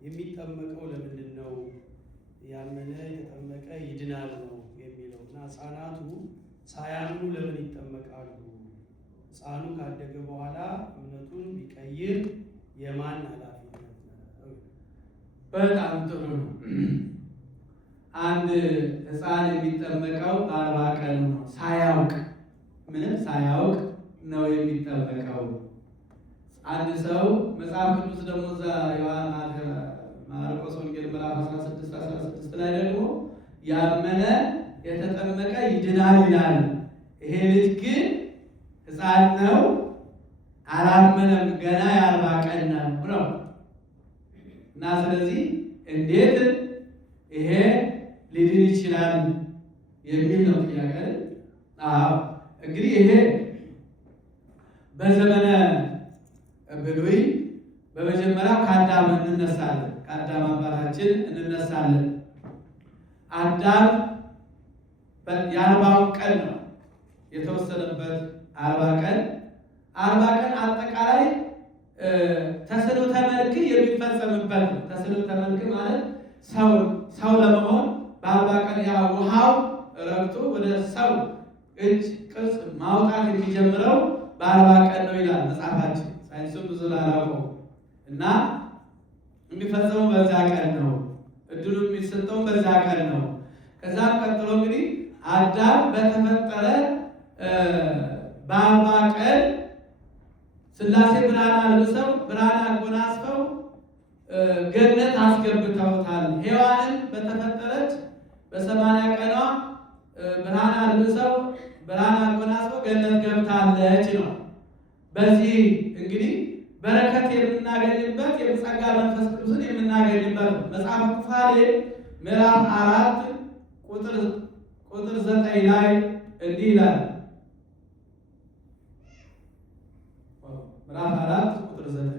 የሚጠመቀው ለምንድን ነው? ያመነ የተጠመቀ ይድናል ነው የሚለው እና ሕፃናቱ ሳያምኑ ለምን ይጠመቃሉ? ሕፃኑ ካደገ በኋላ እምነቱን ቢቀይር የማን ኃላፊነት ነው? በጣም ጥሩ ነው። አንድ ሕፃን የሚጠመቀው በ40 ቀኑ ነው። ሳያውቅ ምንም ሳያውቅ ነው የሚጠመቀው። አንድ ሰው መጽሐፍ ቅዱስ ደግሞ እዛ ማርቆስ ወንጌል ምዕራፍ 16 ላይ ደግሞ ያመነ የተጠመቀ ይድናል ይላል። ይሄ ልጅ ግን ሕፃን ነው፣ አላመነም፣ ገና የ40 ቀን ነው እና ስለዚህ እንዴት ይሄ ሊድን ይችላል የሚል ነው ጥያቄ። እንግዲህ ይሄ በዘመነ ብሉይ በመጀመሪያ ከአዳም እንነሳለን። ከአዳም አባታችን እንነሳለን። አዳም የ40 ቀን ነው የተወሰነበት። 40 ቀን አጠቃላይ ተስዕሎተ መልክ የሚፈጸምበት ነው። ተስዕሎተ መልክ ማለት ሰው ለመሆን በ40 ቀን ያ ውሃው ረግቶ ወደ ሰው እጅ ቅርጽ ማውጣት የሚጀምረው በ40 ቀን ነው ይላል መጽሐፋችን። ሳይንሱም ብዙ ላላውቀው እና የሚፈጸመው በዛ ቀን ነው። እድሉ የሚሰጠው በዛ ቀን ነው። ከዛም ቀጥሎ እንግዲህ አዳም በተፈጠረ በ40 ቀን ሥላሴ ብርሃን አልብሰው ብርሃን አጎናጽፈው ገነት አስገብተውታል። ሔዋንን በተፈጠረች በ80 ቀኗ ብርሃን አልብሰው ብርሃን አጎናጽፈው ገነት ገብታለች ነው። በዚህ እንግዲህ በረከት የምናገኝበት የጸጋ መንፈስ ቅዱስን የምናገኝበት መጽሐፍ ኩፋሌ ምዕራፍ 4 ቁጥር 9 ላይ እንዲህ ይላል። ምዕራፍ 4 ቁጥር 9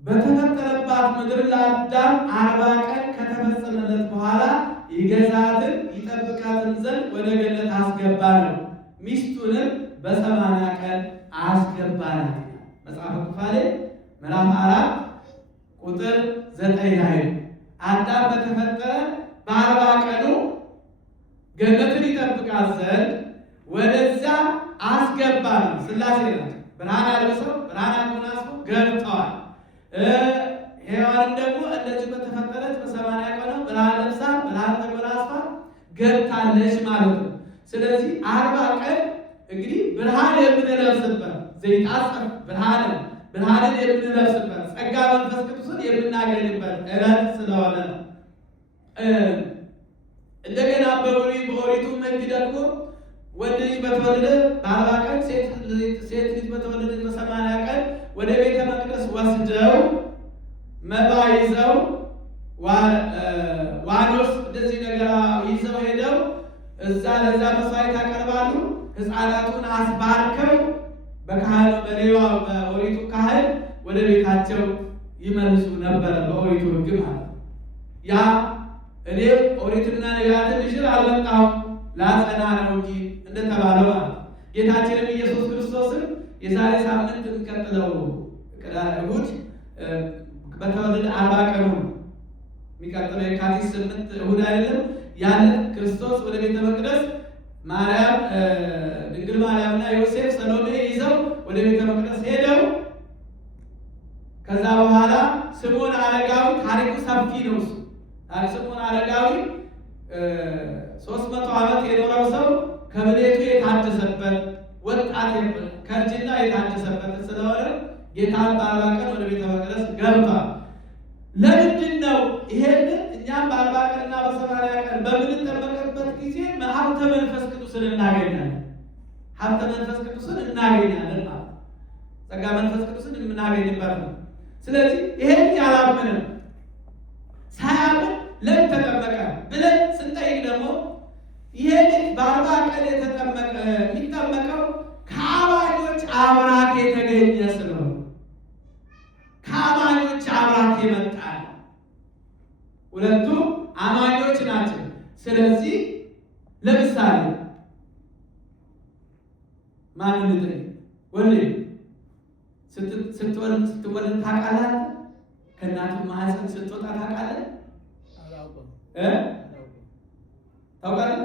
በተፈጠረባት ምድር ለአዳም 40 ቀን ከተፈጸመለት በኋላ ይገዛትን ይጠብቃትን ዘንድ ወደ ገነት አስገባ ነው። ሚስቱንም በ80 ቀን አስገባናት። መጽሐፈ ኩፋሌ ምዕራፍ 4 ቁጥር 9 ላይ አዳም በተፈጠረ በ40 ቀኑ ገነትን ይጠብቃት ዘንድ ወደዛ አስገባን። ሥላሴ ናቸው። ብርሃን አልብሰው ብርሃን አጎናጽፈው ገብተዋል። ሔዋን ደግሞ እንደዚህ በተፈጠረች በ80 ቀኑ ብርሃን ለብሳ ብርሃን ተጎናጽፋ ገብታለች ማለት ነው። ስለዚህ 40 ቀን እንግዲህ ብርሃን የምንለብስበት ዘይጣጽፍ ብርሃንን የምንለብስበት ጸጋ መንፈስ ቅዱስን የምናገኝበት ዕለት ስለሆነ እንደገና በኦሪቱ ሕግ ደግሞ ወንድ ልጅ በተወለደ በ40 ቀን ሴት ልጅ በተወለደች በ80 ቀን ወደ ቤተ መቅደስ ወስደው መባ ይዘው ዋኖስ እንደዚህ ነገር ይዘው ሄደው እዛ ለዛ መስዋዕት ያቀርባሉ። ሕፃናቱን አስባርከው በካህኑ በኦሪቱ ካህን ወደ ቤታቸው ይመልሱ ነበረ። በኦሪቱ ሕግ ማለት ያ እኔ ኦሪትና ነቢያትን ልሽር አልመጣሁም ላጸና ነው እንጂ እንደተባለው ማለት ጌታችንም ኢየሱስ ክርስቶስን የዛሬ ሳምንት የሚቀጥለው እሑድ በተወለደ 40 ቀኑ የሚቀጥለው የካቲት 8 እሑድ አይደለም ያለ ክርስቶስ ወደ ቤተ መቅደስ ማርያም ድንግል ማርያምና ዮሴፍ ሰሎሜ ይዘው ወደ ቤተ መቅደስ ሄደው ከዛ በኋላ ስምዖን አረጋዊ ታሪኩ ሰፊ ነው። ስምዖን አረጋዊ 300 ዓመት የኖረው ሰው ከብሌቱ የታደሰበት ወጣት ከእርጅና የታደሰበት ስለሆነ ጌታን በ40 ቀን ወደ ቤተ መቅደስ ገብቷል። ለምንድን ነው ይሄንን እኛም በ40 ቀንና በ80 ቀን በምንጠመቅበት ጊዜ ሀብተ መንፈስ ቅዱስን እናገኛለን። ሀብተ መንፈስ ቅዱስን እናገኛለን ማለት ጸጋ መንፈስ ቅዱስን የምናገኝበት ነው። ስለዚህ ይሄን ያላምንም ሳያምን ለምን ተጠመቀ ብለን ስንጠይቅ ደግሞ ይሄን በ40 ቀን የሚጠመቀው ከአማኞች አብራክ የተገኘ ስለሆነ ከአማኞች አብራክ የመጣ ነው። ሁለቱም አማኞች ናቸው። ስለዚህ ለምሳሌ ማንን ልጠይቅ? ወንድ ስትወልድ ስትወለድ ታውቃለህ? ከእናትህ ማህፀን ስትወጣ ታውቃለህ? ታውቃለህ?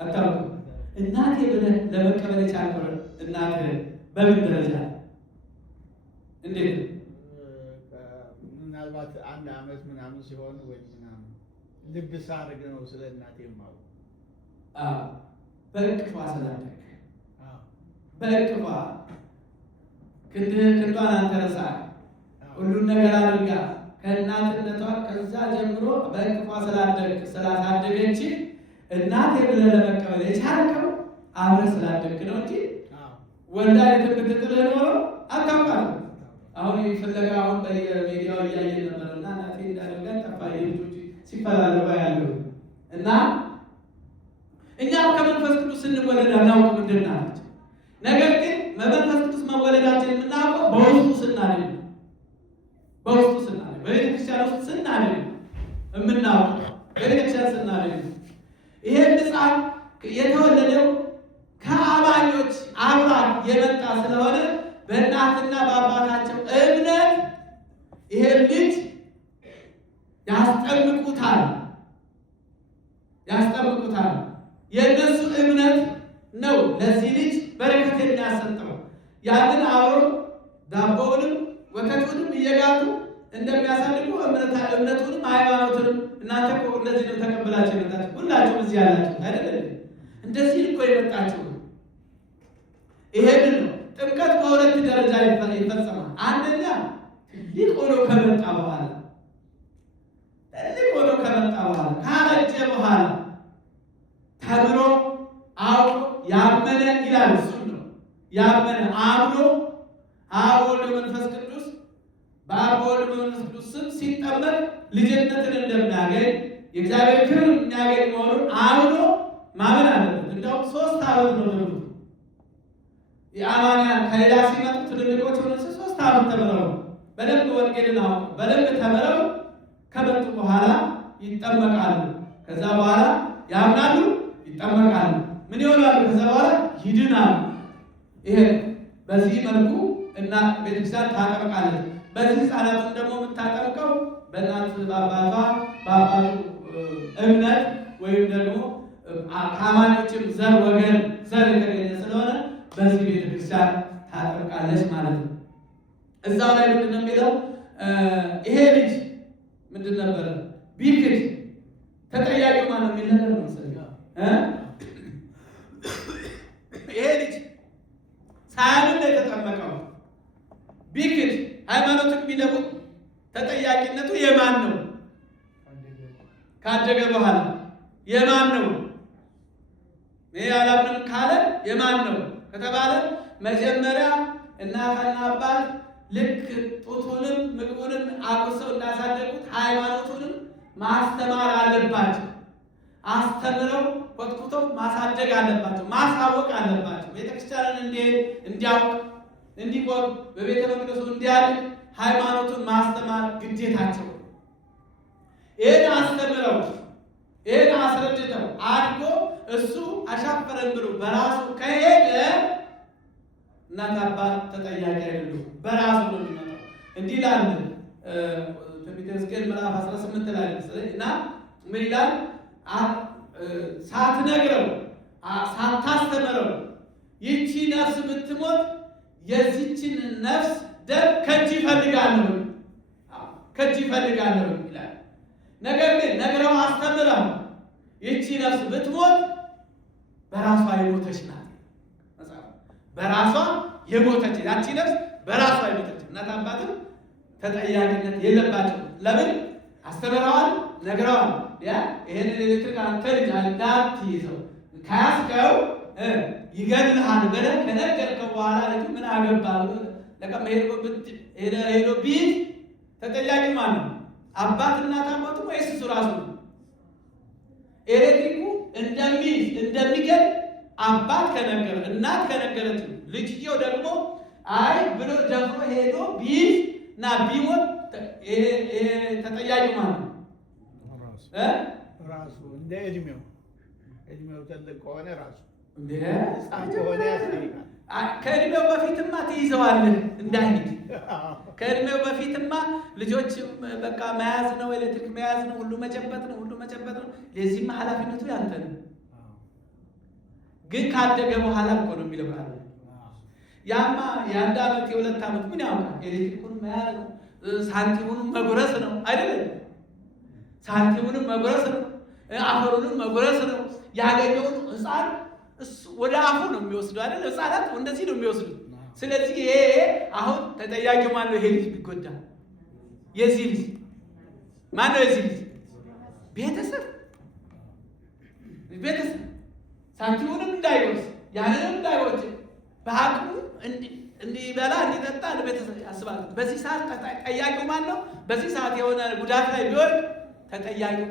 አታውቅም? እናቴ ብለህ ለመቀበል የቻልከው እናትህ በምን ደረጃ እንዴት? ምናልባት 1 ዓመት ምናምን ሲሆን ወይ ምናምን ልብ ሳርግ ነው ስለ እናቴ የማውቀው። በእቅፏ ስላደግ በእቅፏ ክንዷን አንተ ረሳህ። ሁሉን ነገር አድርጋ ከእናትነቷ ከዛ ጀምሮ በእቅፏ ስላሳደገች እናቴ ብለህ ለመቀበል የቻልከው አብረህ ስላደግ ነው እንጂ ወልዳ የትም ብትጥልህ ኖሮ አታውቃትም። አሁን ፍለጋ አሁን በየሚዲያው እያየን ነበር እና እናቴ እንዳደርጋት ጠፋ ልጆች ሲፈላለጉ ያለው እና እኛም ከመንፈስ ቅዱስ ስንወለድ አናውቅም እንድናለች። ነገር ግን በመንፈስ ቅዱስ መወለዳችን የምናውቀው በውስጡ ስናድግ ነው። በውስጡ ስናድግ በቤተክርስቲያን ውስጥ ስናድግ የምናውቀው በቤተክርስቲያን ስናድግ ነው። ይሄ ሕፃን የተወለደው ከአማኞች አብራክ የመጣ ስለሆነ በእናትና በአባታቸው እምነት ይሄ ልጅ ያስጠምቁታል። የእነሱ እምነት ነው ለዚህ ልጅ በረከት የሚያሰጠው። ያንን አብሮ ዳቦውንም ወተቱንም እየጋቱ እንደሚያሳድጉ እምነቱንም ሃይማኖቱንም እናንተ እኮ እንደዚህ ነው ተቀብላችሁ የመጣችሁ ሁላችሁም እዚህ ያላችሁ አይደል? እንደዚህ እኮ የመጣችሁ ይሄንን ነው። ጥምቀት በሁለት ደረጃ ይፈጸማል። አንደኛ ትልቅ ሆኖ ከመጣ በኋላ ካረጀ በኋላ ተምሮ አውቆ ያመነ ይላል። እሱም ነው ያመነ አምኖ አብ ወልድ መንፈስ ቅዱስ በአብ ወልድ መንፈስ ቅዱስ ስም ሲጠመቅ ልጅነትን እንደሚያገኝ የእግዚአብሔር ክብር የሚያገኝ መሆኑን አምኖ ማመን አለበት። እንደውም 3 ዓመት ነው ትምህርቱ። የአማንያን ከሌላ ሲመጡ ትልልቆች ሆነ 3 ዓመት ተምረው በደንብ ወንጌልን አውቀው በደንብ ተምረው ከመጡ በኋላ ይጠመቃሉ። ከዛ በኋላ ያምናሉ፣ ይጠመቃሉ። ምን ይሆናሉ? ከዛ በኋላ ይድናሉ። ይሄ በዚህ መልኩ እና ቤተክርስቲያን ታጠምቃለች። በዚህ ሕፃናቱን ደግሞ የምታጠምቀው በእናት በአባቱ እምነት ወይም ደግሞ ከአማኞችም ወገን ዘር የተገኘ ስለሆነ በዚህ ቤተክርስቲያን ታጠምቃለች ማለት ነው። እዛው ላይ ምንድን ነው የሚለው? ይሄ ልጅ ምንድን ነበረ ቢክድ ተጠያቂው ማነው የሚል ነገር ነው መሰለኝ። ይሄ ልጅ ሳያምን ነው የተጠመቀው። ቢክድ ሃይማኖትን ቢለውጥ ተጠያቂነቱ የማን ነው? ካደገ በኋላ የማን ነው? ይሄ አላምንም ካለ የማን ነው ከተባለ መጀመሪያ እናትና አባት ልክ ጡቱንም ምግቡንም አቁሰው እንዳሳደጉት ሃይማኖቱንም ማስተማር አለባቸው። አስተምረው ኮትኩተው ማሳደግ አለባቸው፣ ማሳወቅ አለባቸው። ቤተክርስቲያንን እንዲያውቅ እንዲቆም በቤተ መቅደሱ እንዲያድግ ሃይማኖቱን ማስተማር ግዴታቸው። ይህን አስተምረው ይህን አስረድተው አድጎ እሱ አሻፈረን ብሎ በራሱ ከሄደ እናት አባት ተጠያቂ አይደሉም። በራሱ ነው የሚመጣው። እንዲህ ይላል ትንቢተ ሕዝቅኤል ምዕራፍ 18 ላይ እና ምን ይላል? ሳትነግረው ሳታስተምረው ይቺ ነፍስ ብትሞት የዚችን ነፍስ ደም ከእጅ ይፈልጋለሁ ይላል። ነገር ግን ነግረው አስተምረው ይቺ ነፍስ ብትሞት በራሷ የሞተች ናት። በራሷ የሞተች ያቺ ነፍስ በራሷ የሞተች እናት አባትም ተጠያቂነት የለባቸው። ለምን? አስተምረዋል፣ ነግረዋል። ይሄንን ኤሌክትሪክ አንተ ልጅ እንዳትይዘው ካያስከው ይገልሃል ብለህ ከነገርከው በኋላ ልጅ ምን አገባህ ለቀም ሄዶ ቢል ተጠያቂ ማን ነው? አባት እናት አባቱ ወይስ እሱ ራሱ? ኤሌክትሪኩ እንደሚይዝ እንደሚገል አባት ከነገረ እናት ከነገረች ልጅየው ደግሞ አይ ብሎ ደፍሮ ሄዶ ቢይዝ እና ቢሞት ተጠያቂ ማን ነው? ራሱ እንደ እድሜው ትልቅ ከሆነ ራሱ እንደ ሕፃን ከሆነ ያስጠይቃል። ከእድሜው በፊትማ ትይዘዋለህ እንዳይሄድ። ከእድሜው በፊትማ ልጆች በቃ መያዝ ነው፣ ኤሌክትሪክ መያዝ ነው፣ ሁሉ መጨበጥ ነው፣ ሁሉ መጨበጥ ነው። ለዚህማ ኃላፊነቱ ያንተ ነው። ግን ካደገ በኋላ እኮ ነው የሚለው ካለ ያማ የ1 ዓመት የ2 ዓመት ምን ያውቃል? ኤሌክትሪኩን መያዝ ነው፣ ሳንቲሙንም መጉረስ ነው አይደለም? ሳንቲሙንም መጉረስ ነው፣ አፈሩንም መጉረስ ነው። ያገኘውን ሕፃን እሱ ወደ አፉ ነው የሚወስደው አይደል? ሕፃናት እንደዚህ ነው የሚወስዱት። ስለዚህ ይሄ አሁን ተጠያቂ ማን ነው? ይሄ ልጅ ቢጎዳ የዚህ ልጅ ማን ነው? የዚህ ልጅ ቤተሰብ ሳንቲሙንም እንዳይወርስ ያንንም እንዳይወጭ በአቅሙ እንዲበላ እንዲጠጣ ቤተሰብ ያስባል። በዚህ ሰዓት ተጠያቂው ማን ነው? በዚህ ሰዓት የሆነ ጉዳት ላይ ቢወድቅ ተጠያቂው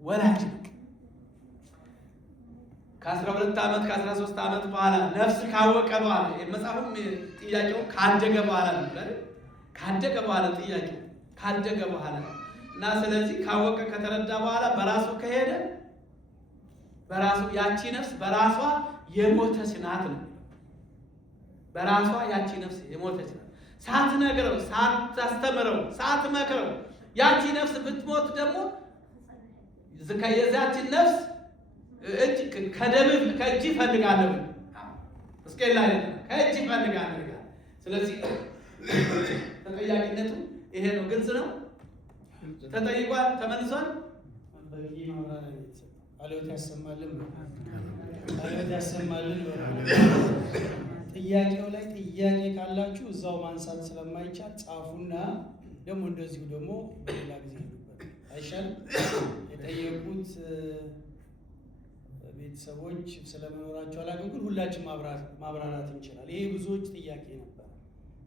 ወላጅ ነው። ከ12 ዓመት ከ13 ዓመት በኋላ ነፍስ ካወቀ በኋላ መጽሐፉም ጥያቄው ካደገ በኋላ ነው። ካደገ በኋላ ጥያቄው ካደገ በኋላ እና ስለዚህ ካወቀ ከተረዳ በኋላ በራሱ ከሄደ በራሱ ያቺ ነፍስ በራሷ የሞተች ናት ነው። በራሷ ያቺ ነፍስ የሞተች ናት። ሳትነግረው፣ ሳታስተምረው፣ ሳትመክረው ያቺ ነፍስ ብትሞት ደግሞ የዛችን ነፍስ እጅ ከእጅ ይፈልጋለሁ እስከ ላይ ከእጅ ይፈልጋለሁ። ስለዚህ ተጠያቂነቱ ይሄ ነው። ግልጽ ነው። ተጠይቋል፣ ተመልሷል። በቂ ማብራሪያ ነው የተሰጠው። ቃልዎት ያሰማልን፣ ቃልዎት ያሰማልን። ጥያቄው ላይ ጥያቄ ካላችሁ እዛው ማንሳት ስለማይቻል ጻፉና ደግሞ እንደዚሁ ደግሞ በሌላ ጊዜ ይሉበት አይሻልም? የጠየቁት ቤተሰቦች ስለመኖራቸው አላውቅም፣ ግን ሁላችን ማብራራት እንችላል። ይሄ ብዙዎች ጥያቄ ነበር።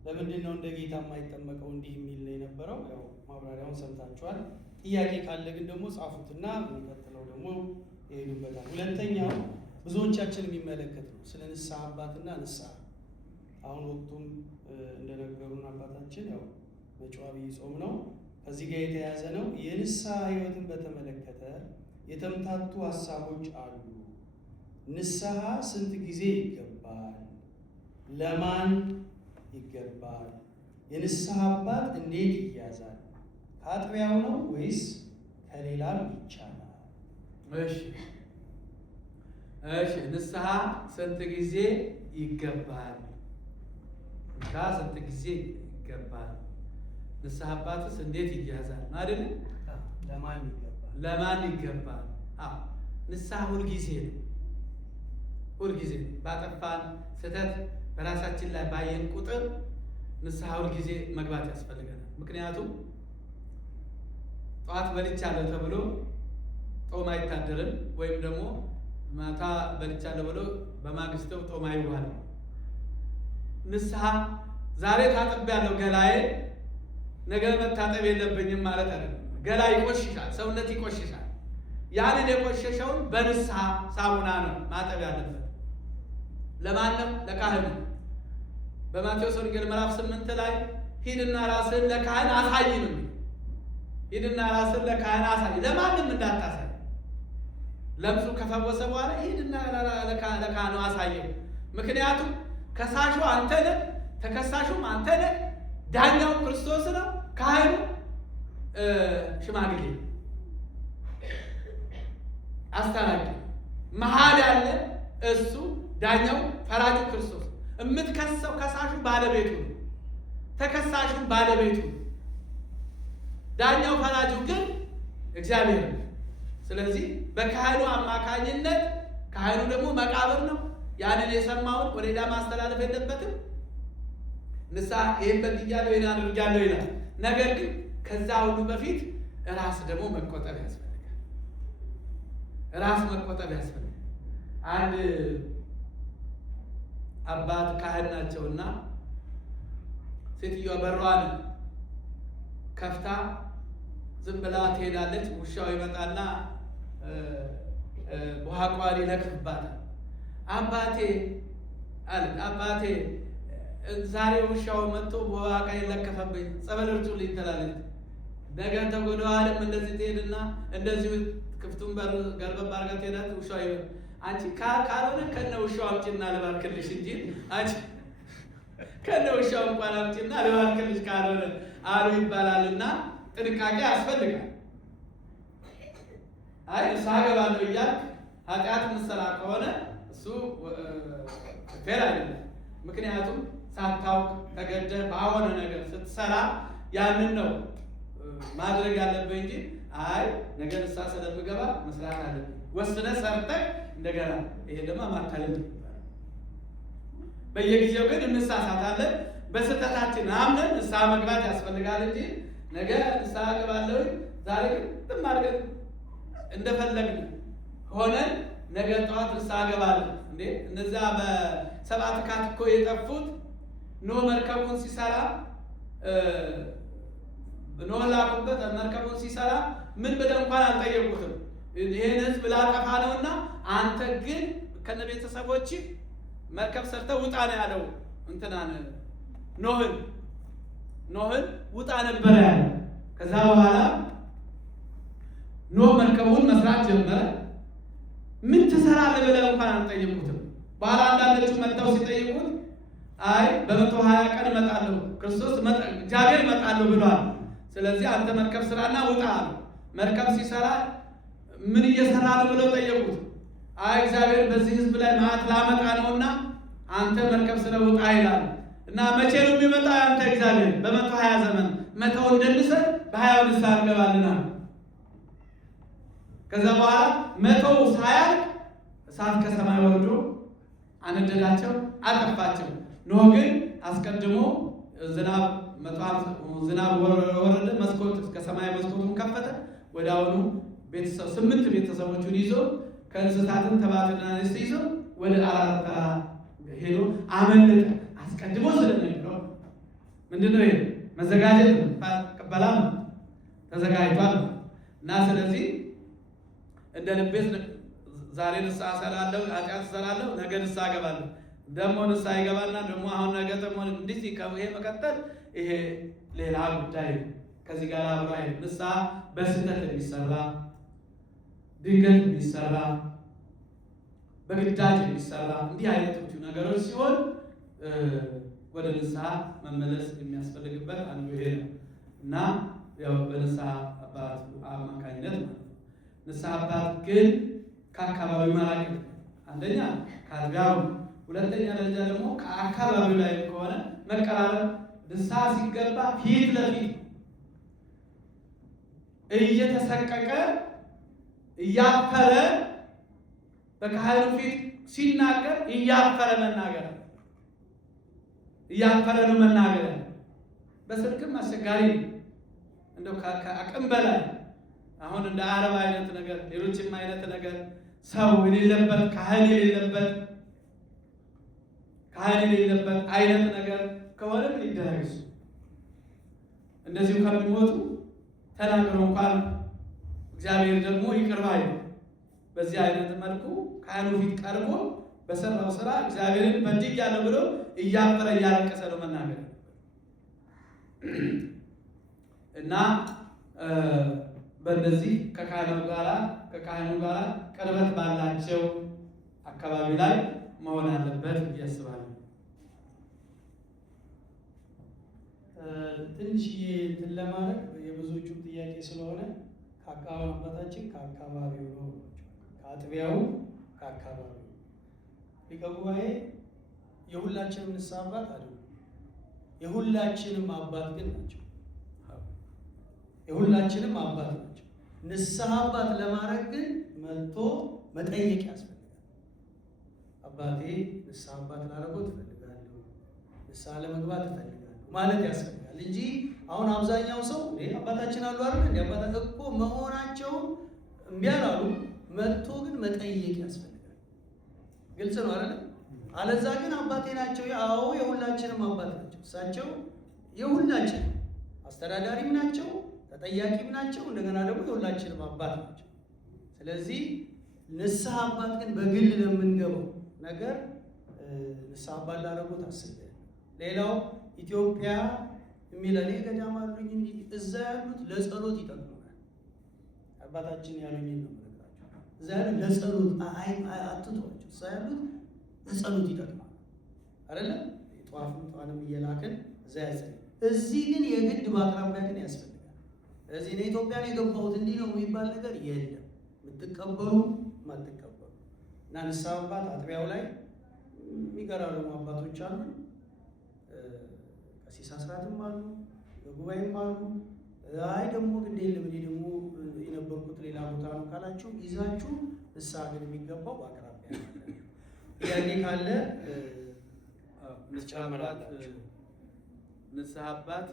ለምንድን ነው እንደ ጌታ የማይጠመቀው እንዲህ የሚል ነው የነበረው። ያው ማብራሪያውን ሰምታችኋል። ጥያቄ ካለ ግን ደግሞ ጻፉትና የሚቀጥለው ደግሞ ይሄዱበታል። ሁለተኛው ብዙዎቻችን የሚመለከት ነው፣ ስለ ንስሐ አባትና ንስሐ። አሁን ወቅቱም እንደነገሩን አባታችን ያው መጪው ዐቢይ ጾም ነው፣ ከዚህ ጋር የተያያዘ ነው። የንስሐ ሕይወትን በተመለከተ የተምታቱ ሀሳቦች አሉ። ንስሐ ስንት ጊዜ ይገባል? ለማን ይገባል? የንስሐ አባት እንዴት ይያዛል? ከአጥቢያው ነው ወይስ ከሌላም ይቻላል? እሺ ንስሐ ስንት ጊዜ ይገባል? ንስሐ ስንት ጊዜ ይገባል? ንስሐ አባትስ እንዴት ይያዛል? አይደል? ለማን ይገባል? ለማን ይገባል? ንስሐ ሁልጊዜ ነው። ሁልጊዜ ባጠፋን ስህተት በራሳችን ላይ ባየን ቁጥር ንስሐ ሁልጊዜ መግባት ያስፈልገናል። ምክንያቱም ጠዋት በልቻለሁ ተብሎ ጦም አይታደርም፣ ወይም ደግሞ ማታ በልቻለሁ ብሎ በማግስተው ጦም አይዋልም። ንስሐ ዛሬ ታጥቤያለሁ ገላዬ ነገ መታጠብ የለብኝም ማለት አይደለም። ገላ ይቆሽሻል፣ ሰውነት ይቆሽሻል። ያንን የቆሸሸውን በንስሐ ሳሙና ነው ማጠብ ያለበት። ለማን ነው? ለካህኑ። በማቴዎስ ወንጌል ምዕራፍ 8 ላይ ሂድና ራስህን ለካህን አሳይ ነው። ሂድና ራስህን ለካህን አሳይ፣ ለማንም እንዳታሳይ። ለምጹ ከፈወሰ በኋላ ሂድና ለካህኑ አሳየው። ምክንያቱም ከሳሹ አንተ ነህ፣ ተከሳሹም አንተ ነህ። ዳኛው ክርስቶስ ነው፣ ካህኑ ሽማግሌ አስታራቂ መሀል ያለ እሱ፣ ዳኛው ፈራጁ ክርስቶስ። የምትከሰው ከሳሹ ባለቤቱ ነው፣ ተከሳሹም ባለቤቱ ነው። ዳኛው ፈራጁ ግን እግዚአብሔር ነው። ስለዚህ በካህኑ አማካኝነት፣ ካህኑ ደግሞ መቃብር ነው። ያንን የሰማውን ወደ ሌላ ማስተላለፍ የለበትም። ንስሐ ይህን በድያለሁ ይህን አድርጋለሁ ይላል። ነገር ግን ከዛ ሁሉ በፊት ራስ ደግሞ መቆጠብ ያስፈልጋል። ራስ መቆጠብ ያስፈልጋል። አንድ አባት ካህን ናቸውና ሴትዮዋ በሯን ከፍታ ዝም ብላ ትሄዳለች። ውሻው ይመጣና በኋቋን ይለክፍባታል። አባቴ አለ፣ አባቴ ዛሬ ውሻው መጥቶ በኋቃ ይለከፈብኝ፣ ጸበል እርጩልኝ ትላለች። ነገ ተጎዳዋልም እንደዚህ ትሄድና እንደዚሁ ክፍቱን በር ገርበብ አድርጋ ትሄዳለች። ውሻው አንቺ ካልሆነ ከነ ውሻው አምጪና ልባርክልሽ እንጂ አንቺ ከነ ውሻው እንኳን አምጪና ልባርክልሽ ካልሆነ አሉ ይባላልና ጥንቃቄ ያስፈልጋል። አይ ንስሐ እገባለሁ እያልክ ኃጢአት የምትሰራ ከሆነ እሱ ፌር አይደለም። ምክንያቱም ሳታውቅ ተገደህ ባሆነ ነገር ስትሰራ ያንን ነው ማድረግ ያለብህ እንጂ አይ ነገ ንስሐ ስለምገባ መስራት አለብኝ ወስነህ ሰርተህ እንደገና ይሄ ደግሞ ማታለል ይባላል። በየጊዜው ግን እንሳሳታለን። በስህተታችን አምነን ንስሐ መግባት ያስፈልጋል እንጂ ነገ ንስሐ እገባለሁ ዛሬ ግን አድርገን እንደፈለግን ሆነን ነገ ጠዋት ንስሐ እገባለሁ እንዴ! እነዛ በሰባት ካት እኮ የጠፉት ኖህ መርከቡን ሲሰራ ኖህ ላኩበት። መርከቡን ሲሰራ ምን ብለው እንኳን አልጠየቁትም። ይህን ሕዝብ ላጠፋ ነውና አንተ ግን ከነ ቤተሰቦች መርከብ ሰርተህ ውጣ ነው ያለው። እንትናን ኖህን ውጣ ነበር ያለው። ከዛ በኋላ ኖህ መርከቡን መስራት ጀመረ። ምን ትሰራለህ ብለው እንኳን አልጠየቁትም። በኋላ አንዳንዶቹ መጥተው ሲጠይቁት አይ በ120 ቀን እመጣለሁ ክርስቶስ እግዚአብሔር እመጣለሁ ብሏል። ስለዚህ አንተ መርከብ ስራና ውጣ አለ። መርከብ ሲሰራ ምን እየሰራ ነው ብለው ጠየቁት። አይ እግዚአብሔር በዚህ ሕዝብ ላይ መዓት ላመጣ ነውና አንተ መርከብ ስራ ውጣ ይላል። እና መቼ ነው የሚመጣው አንተ እግዚአብሔር? በ120 ዘመን መተው እንደንሰን በ20 ንስሐ እንገባለናል። ከዛ በኋላ መተው ሳያልቅ እሳት ከሰማይ ወርዶ አነደዳቸው፣ አጠፋቸው። ኖህ ግን አስቀድሞ ዝናብ ወረደ፣ መስኮት ከሰማይ መስኮቱን ከፈተ። ወዲያውኑ 8 ቤተሰቦቹን ይዞ ከእንስሳትን ተባትና እንስት ይዞ ወደ አራራ ሄዶ አመለጠ። አስቀድሞ ስለነገረው ምንድነው ይሄ? መዘጋጀት ቀበላ ተዘጋጅቷል። እና ስለዚህ እንደ ልቤት ዛሬ ንስሐ እሰራለሁ፣ ኃጢአት እሰራለሁ፣ ነገ ንስሐ እገባለሁ፣ ደግሞ ንስሐ ይገባና ደግሞ አሁን ነገ ደግሞ እንዲህ ይሄ መቀጠል ይሄ ሌላ ጉዳይ ከዚህ ጋር አብሮ አይደል። ንስሐ በስህተት የሚሰራ ድንገት የሚሰራ በግዳጅ የሚሰራ እንዲህ አይነቶቹ ነገሮች ሲሆን ወደ ንስሐ መመለስ የሚያስፈልግበት አንዱ ይሄ ነው እና ያው በንስሐ አባት አማካኝነት ማለት ነው። ንስሐ አባት ግን ከአካባቢው መራቅ አንደኛ ከአጥቢያው፣ ሁለተኛ ደረጃ ደግሞ ከአካባቢው ላይ ከሆነ መቀራረብ። ንስሐ ሲገባ ፊት ለፊት እየተሰቀቀ እያፈረ በካህኑ ፊት ሲናገር እያፈረ መናገር፣ እያፈረ ነው መናገር። በስልክም አስቸጋሪ እንደው ከአቅም በላይ አሁን እንደ አረብ አይነት ነገር ሌሎችም አይነት ነገር ሰው የሌለበት ካህን የሌለበት አይነት ነገር ከሆነ ምን ይደረግ? እንደዚሁ ከሚሞቱ ተናግረው እንኳን እግዚአብሔር ደግሞ ይቅር ባይ ነው። በዚህ አይነት መልኩ ካህኑ ፊት ቀርቦ በሰራው ስራ እግዚአብሔርን በድያለሁ ብሎ እያፈረ እያለቀሰ ነው መናገር እና በእንደዚህ ከካህኑ ጋር ቅርበት ባላቸው አካባቢ ላይ መሆን አለበት ብዬ አስባለሁ። ትንሽዬ እንትን ለማድረግ የብዙዎቹ ጥያቄ ስለሆነ አባታችን ከአካባቢው ነው፣ ከአጥቢያው ከአካባቢው ሊቀ ጉባኤ የሁላችንም ንስሐ አባት አይደሉም። የሁላችንም አባት ግን ናቸው። የሁላችንም አባት ናቸው። ንስሐ አባት ለማድረግ ግን መጥቶ መጠየቅ ያስፈልጋል። አባቴ ንስሐ አባት ላደርገው ትፈልጋለሁ፣ ንስሐ ለመግባት ትፈልጋለሁ ማለት ያስፈልጋል እንጂ አሁን አብዛኛው ሰው አባታችን አሉ አይደል እንዴ አባታ እኮ መሆናቸው እምቢ አላሉ። መጥቶ ግን መጠየቅ ያስፈልጋል። ግልጽ ነው አይደል? አለዛ ግን አባቴ ናቸው። አዎ የሁላችንም አባት ናቸው። እሳቸው የሁላችንም አስተዳዳሪም ናቸው፣ ተጠያቂም ናቸው። እንደገና ደግሞ የሁላችንም አባት ናቸው። ስለዚህ ንስሐ አባት ግን በግል ለምንገባው ነገር ንስሐ አባት ላደረጉት አስቤ ሌላው ኢትዮጵያ የሚለኔ ገዳም አሉኝ እንጂ እዛ ያሉት ለጸሎት ይጠቅሙናል። አባታችን ያሉኝ ነው የምነግራቸው። እዛ ያለ ለጸሎት አትተዋቸው። እዛ ያሉት ለጸሎት ይጠቅማል አይደለ? ጧንም እየላክን እዛ ያጸል። እዚህ ግን የግድ በአቅራቢያ ግን ያስፈልጋል። ስለዚህ እኔ ኢትዮጵያን የገባሁት እንዲህ ነው የሚባል ነገር የለም። የምትቀበሉ ማትቀበሉ እና ንስሐ አባት አጥቢያው ላይ የሚገራርሙ አባቶች አሉ። ቀሲስ አስራትም አሉ፣ በጉባኤም አሉ። አይ ደግሞ ግድ የለም እኔ ደግሞ የነበርኩት ሌላ ቦታ ነው ካላችሁ ይዛችሁ ንስሐ ግን የሚገባው በአቅራቢያ ጥያቄ ካለ ንስሐ አባት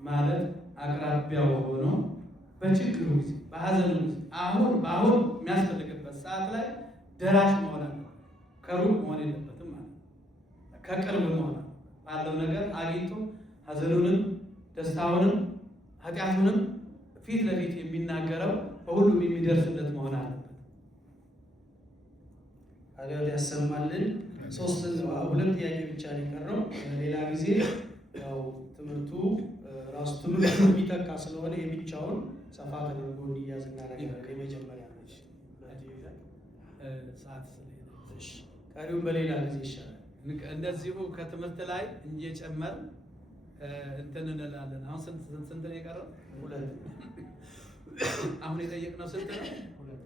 ማለት አቅራቢያው ሆኖ በችግሩ ጊዜ በሐዘኑ ጊዜ በአሁን የሚያስፈልግበት ሰዓት ላይ ደራሽ መሆን አለ። ከሩቅ መሆን የለበትም ማለት ከቅርብ መሆን ባለው ነገር አግኝቶ ሐዘኑንም ደስታውንም ኃጢአቱንም ፊት ለፊት የሚናገረው በሁሉም የሚደርስለት መሆን አለበት። አብያት ያሰማልን። ሁለት ጥያቄ ብቻ ነው የቀረው። ሌላ ጊዜ ያው ትምህርቱ ራሱ ትምህርቱ የሚተካ ስለሆነ የብቻውን ሰፋ ተደርጎ እንዲያዝ እናደርጋለን። የመጀመሪያ ነች ሰዓት ስለሄደ ቀሪውን በሌላ ጊዜ ይሻላል። እንደዚሁ ከትምህርት ላይ እየጨመር እንትን እንላለን። አሁን ስንት ነው የቀረው? አሁን የጠየቅነው ስንት ነው?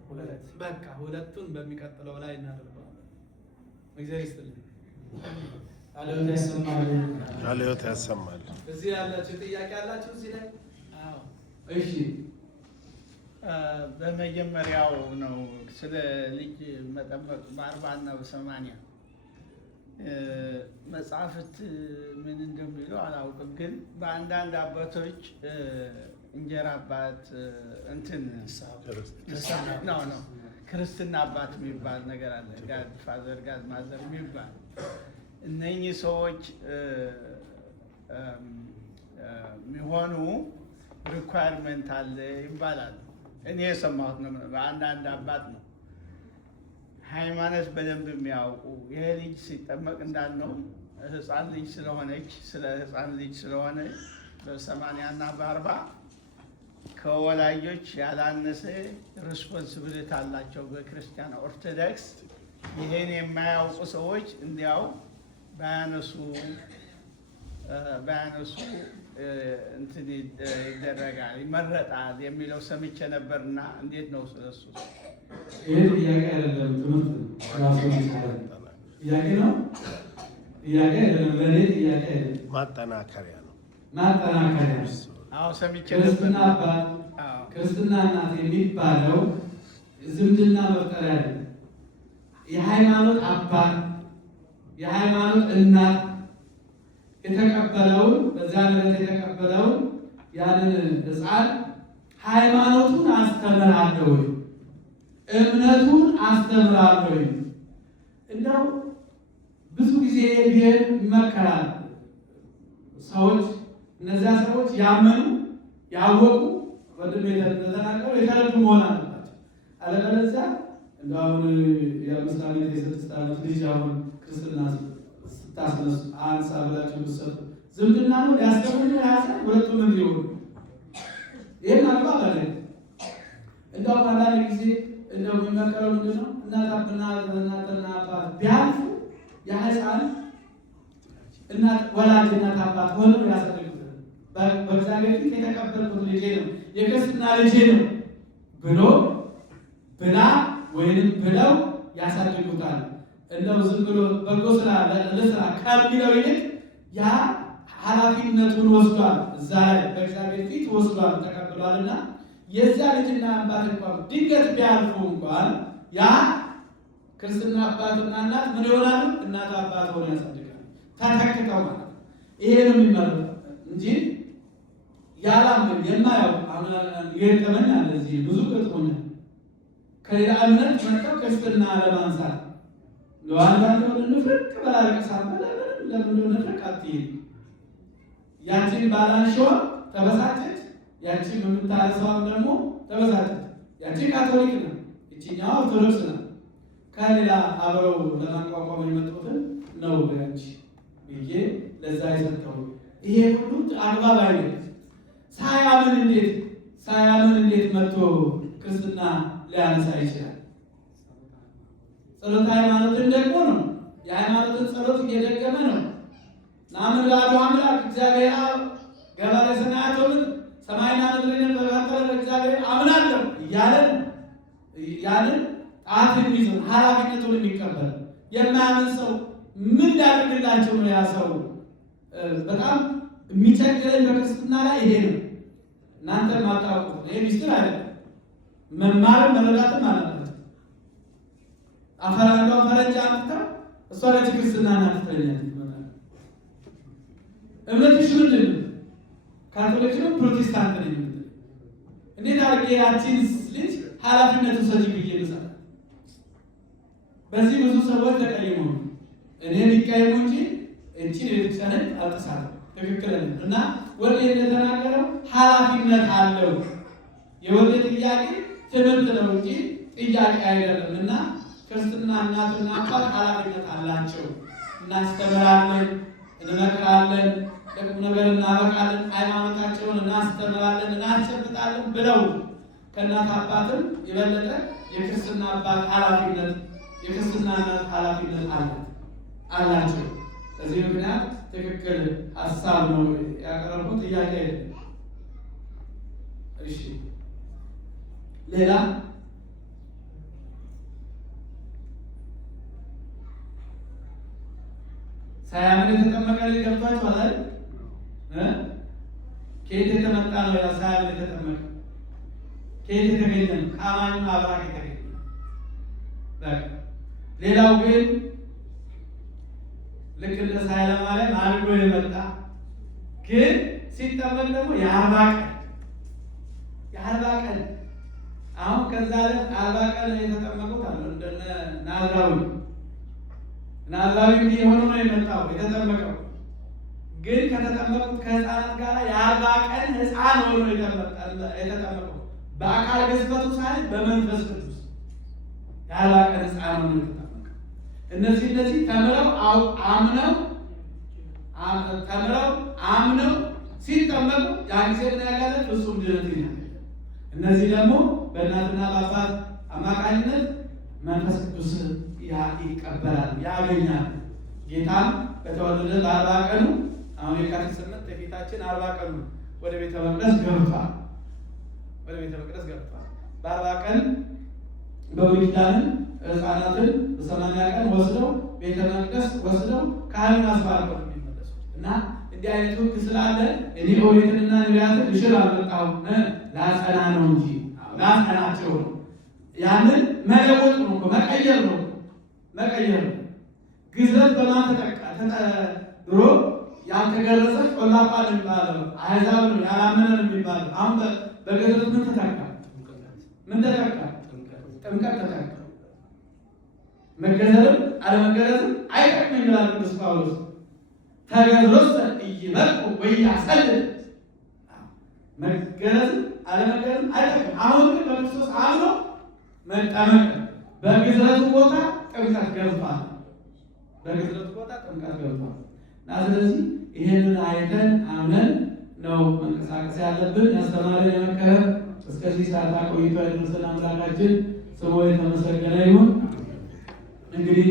ሁለት። በቃ ሁለቱን በሚቀጥለው ላይ እናደርገዋለን። እግዚአብሔር ይስጥልኝ። ቃልዎት ያሰማል። ቃልዎት ያሰማል። እዚህ ያላችሁ ጥያቄ አላችሁ እዚህ ላይ? አዎ። እሺ በመጀመሪያው ነው ስለ ልጅ መጠመቅ በ40 እና በ80 መጽሐፍት ምን እንደሚሉ አላውቅም፣ ግን በአንዳንድ አባቶች እንጀራ አባት እንትን ነው ክርስትና አባት የሚባል ነገር አለ። ጋድ ፋዘር ጋድ ማዘር የሚባል እነኚህ ሰዎች የሚሆኑ ሪኳየርመንት አለ ይባላል። እኔ የሰማሁት ነው፣ በአንዳንድ አባት ነው። ሃይማኖት በደንብ የሚያውቁ ይሄ ልጅ ሲጠመቅ እንዳልነው ህፃን ልጅ ስለሆነች ስለ ህፃን ልጅ ስለሆነ በ80 እና በ40 ከወላጆች ያላነሰ ሪስፖንሲቢሊቲ አላቸው። በክርስቲያን ኦርቶዶክስ ይሄን የማያውቁ ሰዎች እንዲያው ባያነሱ እንትን ይደረጋል ይመረጣል የሚለው ሰምቼ ነበርና እንዴት ነው ስለሱ? ይሄ ጥያቄ አይደለም፣ ትምህርት ነው። ራሱ ጥያቄ ነው። ጥያቄ አይደለም፣ ለኔ ጥያቄ አይደለም፣ ማጠናከሪያ ነው። ማጠናከሪያ ነው። አዎ ሰምቼ ክርስትና አባት ክርስትና እናት የሚባለው ዝምድና መፍጠሪያ አይደለም። የሃይማኖት አባት የሃይማኖት እናት የተቀበለውን በዚያ ዕለት የተቀበለውን ያንን ሕፃን ሃይማኖቱን አስተምራለሁ፣ እምነቱን አስተምራለሁ። እንደው ብዙ ጊዜ ቢሄድ ይመከራል። ሰዎች እነዚያ ሰዎች ያመኑ ያወቁ ወንድም የተናገሩ የተረዱ መሆን አለባቸው። አለበለዚያ እንደው አሁን የ5 ዓመት የ6 ዓመት ልጅ አሁን ክርስትና ስታስነሱ አንሳ ብላችሁ ብትሰጡ ዝምድና ነው ሊያስተምሩ ያሳይ ሁለቱም እንዲሆኑ ይህን አግባብ አለ። እንደውም አንዳንድ ጊዜ እንደው የሚመከረው ምንድን ነው? እናትና አባት ቢያልፉ የህፃን ወላጅ እናት አባት ሆነው ያሳድጉታል። በእግዚአብሔር ፊት የተቀበልኩት ልጄ ነው የክርስትና ልጄ ነው ብሎ ብላ ወይንም ብለው ያሳድጉታል። እንደው ዝም ብሎ በጎ ስራ ለስራ ከሚለው ይልቅ ያ ኃላፊነቱን ወስዷል። እዛ ላይ በእግዚአብሔር ፊት ወስዷል፣ ተቀብሏልና የዚያ ልጅና አባት እንኳን ድንገት ቢያልፉ እንኳን ያ ክርስትና አባትና እናት ምን ይሆናሉ? እናት አባት ሆነው ያሳድጋሉ፣ ተተክተው ማለት ነው። ይሄ ነው የሚመረጠው እንጂ ያላምን የማያውቅ አሁን የገጠመኝ አለ እዚህ ብዙ ቅጥሩኝ ከሌላ እምነት መጥተው ክርስትና ለማንሳት ለዋንዳንዱ ንፍርቅ በላለቀሳ ለምን ንፍርቅ አትይም። ያችን ባላንሽዋ ተበሳጨች፣ ያችን የምታነሳዋም ደግሞ ተበሳጨች። ያችን ካቶሊክ ነው፣ ይችኛዋ ኦርቶዶክስ ነው። ከሌላ አብረው ለማቋቋም የመጡትን ነው ያንቺ ብዬ ለዛ የሰጠው። ይሄ ሁሉ አግባብ አይነት ሳያምን እንዴት መጥቶ ክርስትና ሊያነሳ ይችላል? ጸሎተ ሃይማኖትን ደግሞ ነው። የሃይማኖትን ጸሎት እየደገመ ነው። ናምን ባዶ አምላክ እግዚአብሔር አብ ገባሬ ሰማያት ወምድር ሰማይና ምድርን በፈጠረ በእግዚአብሔር አምናለሁ እያለ ያንን ጣት የሚይዘው ኃላፊነቱን የሚቀበል የማያምን ሰው ምን ሊያደርግላቸው ነው? ያ ሰው በጣም የሚቸግረኝ በክርስትና ላይ ይሄ ነው። እናንተ ማታውቁት ይሄ ሚስጥር አይደለም። መማርም መረዳትም አለበት። አፈራንዷ ፈረንጅ አምጥተው እሷ ለች ክርስትና ናት ትለኛለች። እምነትሽ ምንድን ነው? ካቶሊክ ነው ፕሮቴስታንት ነኝ የምትል እንዴት አድርጌ ያቺን ልጅ ኃላፊነቱ ሰጂ ብዬ ልሰራ? በዚህ ብዙ ሰዎች ተቀይሞ እኔ ሊቀየሙ እንጂ እቺን ቤተክርስቲያንን አልተሳለም። ትክክል እና ወልዴ እንደተናገረው ኃላፊነት አለው። የወልዴ ጥያቄ ትምህርት ነው እንጂ ጥያቄ አይደለም። እና ክርስትና እናትና አባት ኃላፊነት አላቸው። እናስተምራለን፣ እንመክራለን፣ ለቁም ነገር እናበቃለን፣ ሃይማኖታቸውን እናስተምራለን፣ እናስጨብጣለን ብለው ከእናት አባትም የበለጠ የክርስትና አባት ኃላፊነት የክርስትና እናት ኃላፊነት አላቸው። በዚህ ምክንያት ትክክል ሀሳብ ነው ያቀረብኩት፣ ጥያቄ አይደለም። እሺ ሌላ ሳያምን የተጠመቀ ልጅ ገብቷችኋል አይደል? ከየት የተመጣ ነው? ያ ሳያምን የተጠመቀ ከየት የተገኘ ነው? ከአማኙ አብራክ የተገኘ በቃ። ሌላው ግን ልክ እንደ ሳይለ ማርያም አድጎ የመጣ ግን ሲጠመቅ ደግሞ የአርባ ቀን አሁን ከዛ ዕለት 40 ቀን የተጠመቁት አሉ። እንደነ ናዝራዊ እንዲህ የሆኑ ነው የመጣው የተጠመቀው። ግን ከተጠመቁት ከህፃናት ጋር የ40 ቀን ህፃን ሆኖ የተጠመቀው በአካል ግዝፈቱ ሳይሆን በመንፈስ ቅዱስ የ40 ቀን ህፃን ሆኖ የተጠመቀው። እነዚህ ተምረው አምነው ሲጠመቁ ያን ጊዜ ምን ያጋለ ፍጹም ድነት ይላል። እነዚህ ደግሞ በእናትና በአባት አማካኝነት መንፈስ ቅዱስ ይቀበላል፣ ያገኛል። ጌታም በተወለደ በ40 ቀኑ አሁን የካቲት 8 የፊታችን 40 ቀኑ ወደ ቤተ መቅደስ ገብቷል። በ40 ቀን በብሉይ ኪዳን ህፃናትን በ80 ቀን ወስደው ቤተ መቅደስ ወስደው ካህኑን አስባርከው የሚመለሱ እና እንዲህ አይነቱ ህግ ስላለ እኔ ኦሪትንና ነቢያትን ልሽር አልመጣሁም ላጸና ነው እንጂ ላጸናቸው ነው። ያንን መለወጥ ነው፣ መቀየር ነው። ግዝረት በማን ድሮ ያልተገረዘ ቆላፋ ነው የሚባለው፣ አሕዛብ ነው ያላመነ ነው የሚባለው። አሁን በግዝረት ምን ተተካ? ጥምቀት ተተካ። መገዘርም አለመገረዝም አይጠቅምም ይላል ቅዱስ ጳውሎስ። ተገዝሮስ ኢይመልኩ ወኢያሰልል፣ መገረዝም አለመገረዝም አይጠቅምም። አሁን ግን በክርስቶስ አምኖ መጠመቅ በግዝረቱ ቦታ ጥምቀት ገብቷል። እና ስለዚህ ይህንን አይተን አምነን ነው መንቀሳቀስ ያለብን። ያስተማረን የመከረን እስከዚህ ሰዓት አቆይቶ ያደረሰን አምላካችን ስሙ የተመሰገነ ይሁን። እንግዲህ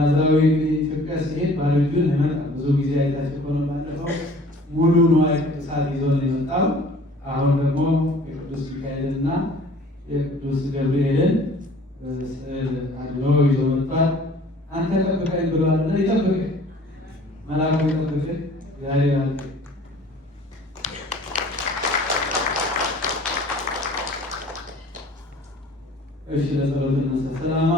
ናዝራዊ ኢትዮጵያ ሲሄድ ባዶ እጁን አይመጣም። ብዙ ጊዜ አይታችሁ ከሆነ ባለፈው ሙሉ ንዋየ ቅድሳት ይዞ ነው የመጣው። አሁን ደግሞ የቅዱስ ሚካኤልና የቅዱስ ገብርኤልን ስዕል አድኖ ይዞ መጥቷል። አንተ ጠብቀኝ ብሏል። ይጠብቅህ፣ መልአኩ ይጠብቅህ። ያያል እሺ፣ ለጸሎት እናሳ። ሰላም